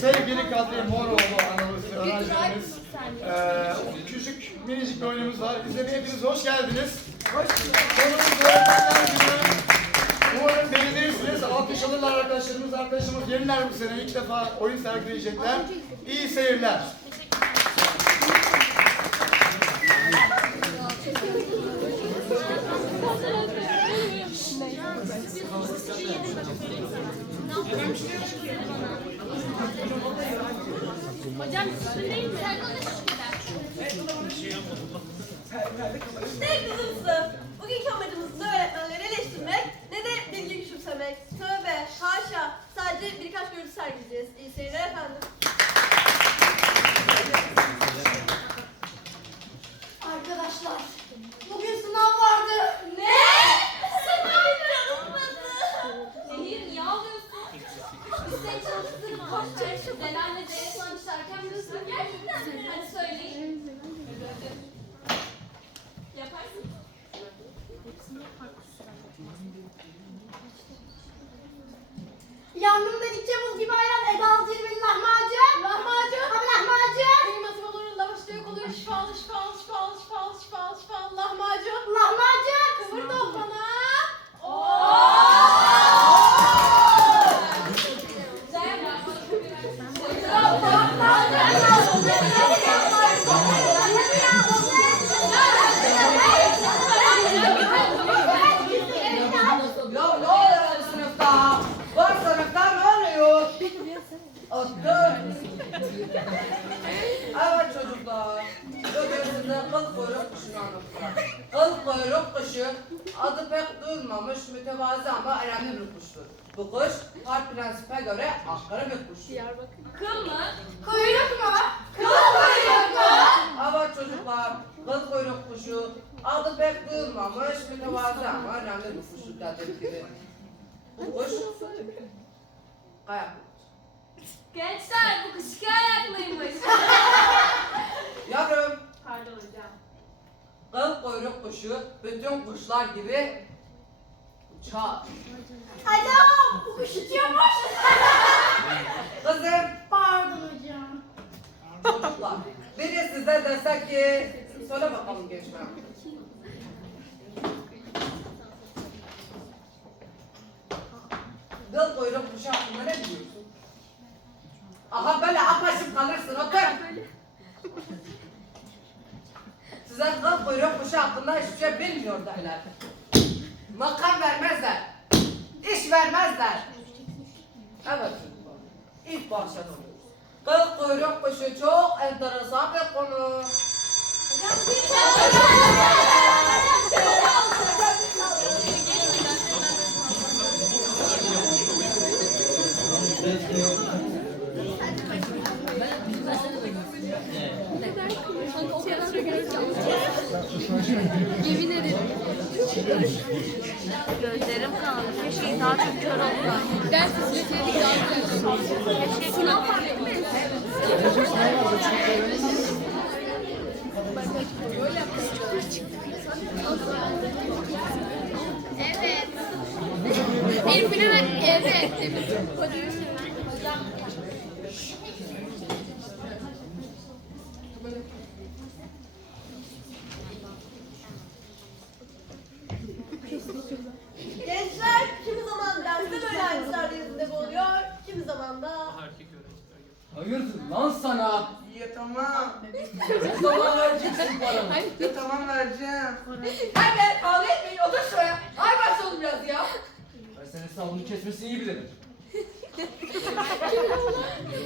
sevgili Kadri Moroğlu analısı öğrencilerimiz. Ee, küçük minicik bir oyunumuz var. İzlemeye hepiniz hoş geldiniz. Hoş Konumuz öğretmenler günü. Umarım beğenirsiniz. Alkış alırlar arkadaşlarımız. Arkadaşlarımız yeniler bu sene. ilk defa oyun sergileyecekler. İyi seyirler. İşte kızımsın. Bugünkü amacımız ne öğretmenleri eleştirmek ne de bilgi küçümsemek. Tövbe, haşa. Sadece birkaç görüntü sergileyeceğiz. İyi seyirler efendim. Otur. Evet çocuklar. Size kıl kuyruk kuşunu anlatacağım. Kıl kuyruk kuşu adı pek duyulmamış, mütevazı ama önemli bir kuştur. Bu kuş harp prensipe göre askeri bir kuştur. Kıl mı? Kuyruk mu? Evet çocuklar, kıl kuyruk kuşu adı pek duyulmamış, mütevazı ama önemli bir kuştur dediğim gibi. Bu kuş kayak Gençler bu kış iki ayaklıymış. Yavrum, Pardon hocam. kıl kuyruk kuşu bütün kuşlar gibi uçar. Adam, bu kuş uçuyormuş. Kızım, Pardon hocam. çocuklar, biri size dese ki, söyle bakalım gençler. Kıl kuyruk kuşu hakkında ne biliyorsun? Aha böyle apaşıp kalırsın, otur. Size kıl kuyruk kuşu hakkında hiçbir şey bilmiyor derler. Makam vermezler. iş vermezler. Evet. İlk başlayalım. Kıl kuyruk kuşu çok enteresan bir konu. Gözlerim kaldı. Keşke daha çok kör olsaydım. Ders işleseydik daha güzel Keşke sınav Evet. Elif'ine bak. Evet. Hayırdır lan sana? Ya tamam. Ne zaman vereceksin paramı? Ya tamam vereceğim. Anne kavga etmeyin otur şuraya. Ay başlayalım biraz ya. Ben senin hesabını kesmesini iyi bilirim.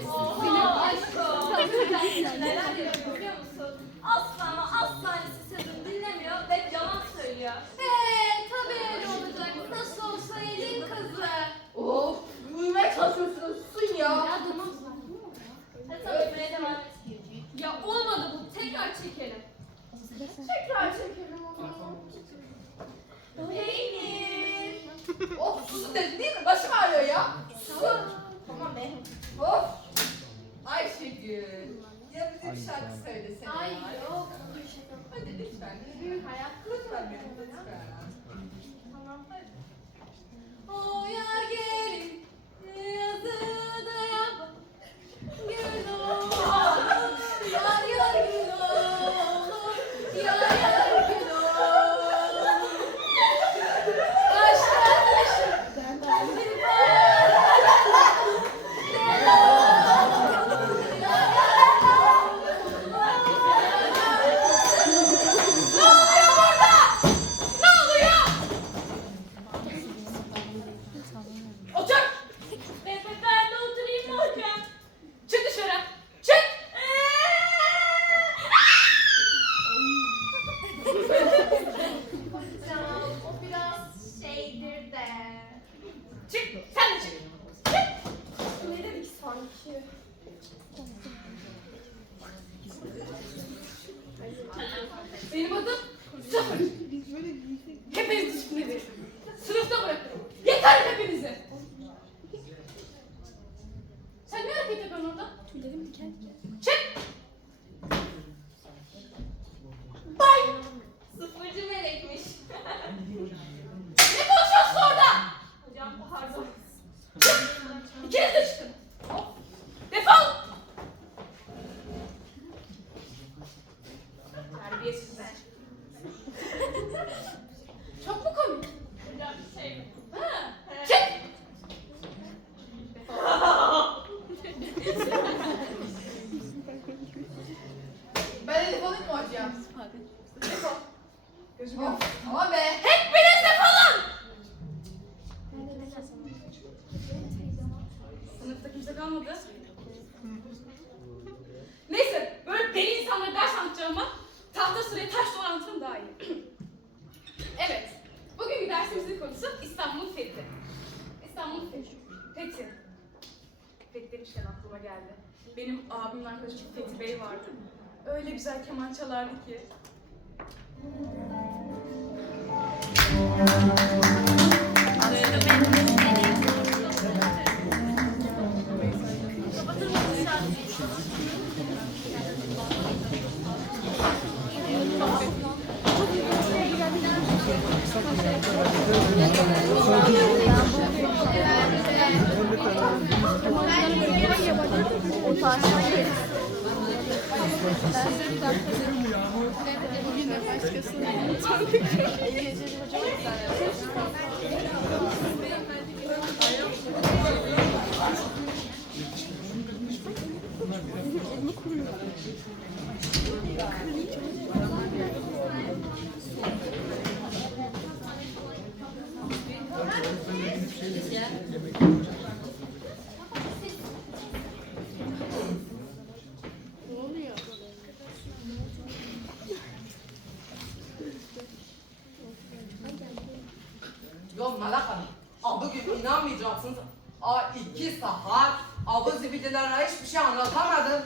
Oha aşkım. Çekelim. Tekrar çekelim o zaman. Peynir. Of susun dedin değil mi? Başım ağrıyor ya. Susun. tamam be. Of. Ayşegül. Ya bize bir şarkı söylesene. Ay yok. Hadi lütfen. Hayat. Benim lütfen. Çok mu komik? Hocam şey. Ha, çık! Ben Elif olayım mı hocam? Defol. Gözüm yok. Ama be. Hepiniz defolun! Sınıfta kimse kalmadı. Neyse, böyle deli insanlara ders anlatacağıma tahta sırayı taş duvara anlatırım daha iyi. evet, bugünkü dersimizin konusu İstanbul Fethi. İstanbul Fethi. Fethi. Fethi demişken aklıma geldi. Benim abimin arkadaşı Fethi Bey vardı. Öyle güzel keman çalardı ki. Yok Aa, iki saat. Aa, bu zibililere hiçbir şey anlatamadım.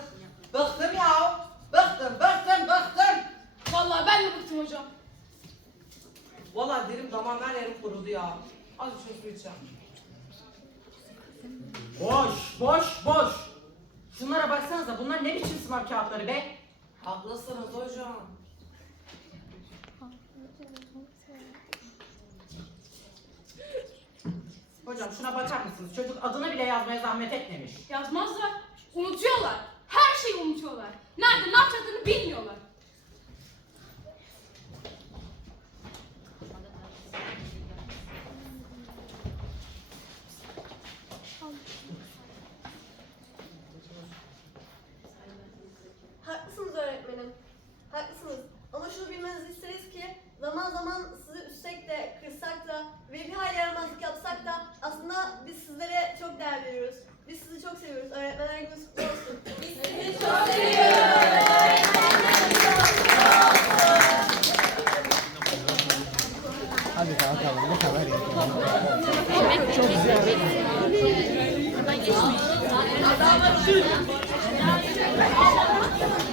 Bıktım ya. Bıktım, bıktım, bıktım. Vallahi ben de bıktım hocam. Vallahi dilim damağım her yerim kurudu ya. Az bir şey su içeceğim. Boş, boş, boş. Şunlara baksanıza bunlar ne biçim sınav kağıtları be? Haklısınız hocam. Hocam şuna bakar mısınız? Çocuk adını bile yazmaya zahmet etmemiş. Yazmazlar. Unutuyorlar. Her şeyi unutuyorlar. Nerede ne yapacaklarını bilmiyorlar. Haklısınız öğretmenim. Haklısınız. Ama şunu bilmenizi isteriz ki zaman zaman seviyoruz. Öğretmenler gününüz kutlu olsun. Biz sizi çok seviyoruz. Hadi kalkalım ne kadar yeter. Çok güzel.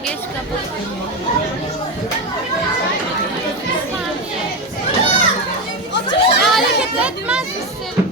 Geç kapı. Otur. Hareket etmez misin?